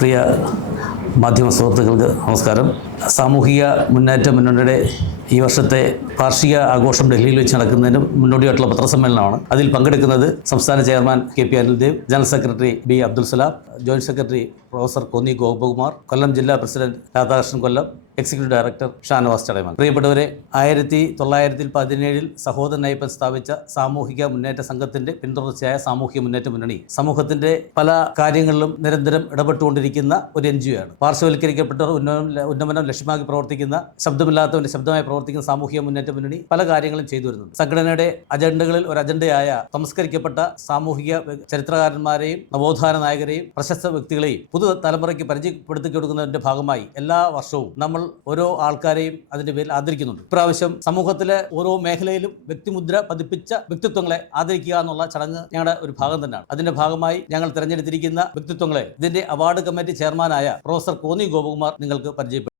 പ്രിയ മാധ്യമ സുഹൃത്തുക്കൾക്ക് നമസ്കാരം. സാമൂഹിക മുന്നേറ്റ മുന്നണിയുടെ ഈ വർഷത്തെ വാർഷിക ആഘോഷം ഡൽഹിയിൽ വെച്ച് നടക്കുന്നതിന് മുന്നോടിയായിട്ടുള്ള പത്രസമ്മേളനമാണ്. അതിൽ പങ്കെടുക്കുന്നത് സംസ്ഥാന chairman K P Anildev, general secretary B Abdul Salam, joint secretary professor Konni Gopakumar, Kollam ജില്ലാ president Radhakrishnan Kollam, executive director Shanavas Chadayaman. പ്രിയപ്പെട്ടവരെ, 1917 സഹോദരൻ അയ്യപ്പൻ സ്ഥാപിച്ച സാമൂഹിക മുന്നേറ്റ സംഘത്തിന്റെ പിന്തുടർച്ചയായ സാമൂഹിക മുന്നേറ്റ മുന്നണി സമൂഹത്തിന്റെ പല കാര്യങ്ങളിലും നിരന്തരം ഇടപെട്ടുകൊണ്ടിരിക്കുന്ന ഒരു NGO ആണ്. പാർശ്വവൽക്കരിക്കപ്പെട്ടവർ ഉന്നമനം ലക്ഷ്യമാക്കി പ്രവർത്തിക്കുന്ന, ശബ്ദമില്ലാത്തവന്റെ ശബ്ദമായി പ്രവർത്തിക്കുന്ന സാമൂഹിക മുന്നേറ്റ മുന്നണി പല കാര്യങ്ങളും ചെയ്തു വരുന്നുണ്ട്. സംഘടനയുടെ അജണ്ടകളിൽ ഒരു അജണ്ടയായ സംസ്കരിക്കപ്പെട്ട സാമൂഹിക ചരിത്രകാരന്മാരെയും നവോത്ഥാന നായകരെയും പ്രശസ്ത വ്യക്തികളെയും പുതുതലമുറയ്ക്ക് പരിചയപ്പെടുത്തി കൊടുക്കുന്നതിന്റെ ഭാഗമായി എല്ലാ വർഷവും നമ്മൾ ഓരോ ആൾക്കാരെയും അതിന്റെ പേരിൽ ആദരിക്കുന്നുണ്ട്. ഇപ്രാവശ്യം സമൂഹത്തിലെ ഓരോ മേഖലയിലും വ്യക്തിമുദ്ര പതിപ്പിച്ച വ്യക്തിത്വങ്ങളെ ആദരിക്കുക എന്നുള്ള ചടങ്ങ് ഞങ്ങളുടെ ഒരു ഭാഗം തന്നെയാണ്. അതിന്റെ ഭാഗമായി ഞങ്ങൾ തിരഞ്ഞെടുത്തിരിക്കുന്ന വ്യക്തിത്വങ്ങളെ ഇതിന്റെ അവാർഡ് കമ്മിറ്റി ചെയർമാനായ പ്രൊഫസർ കോന്നി ഗോപകുമാർ നിങ്ങൾക്ക് പരിചയപ്പെടും.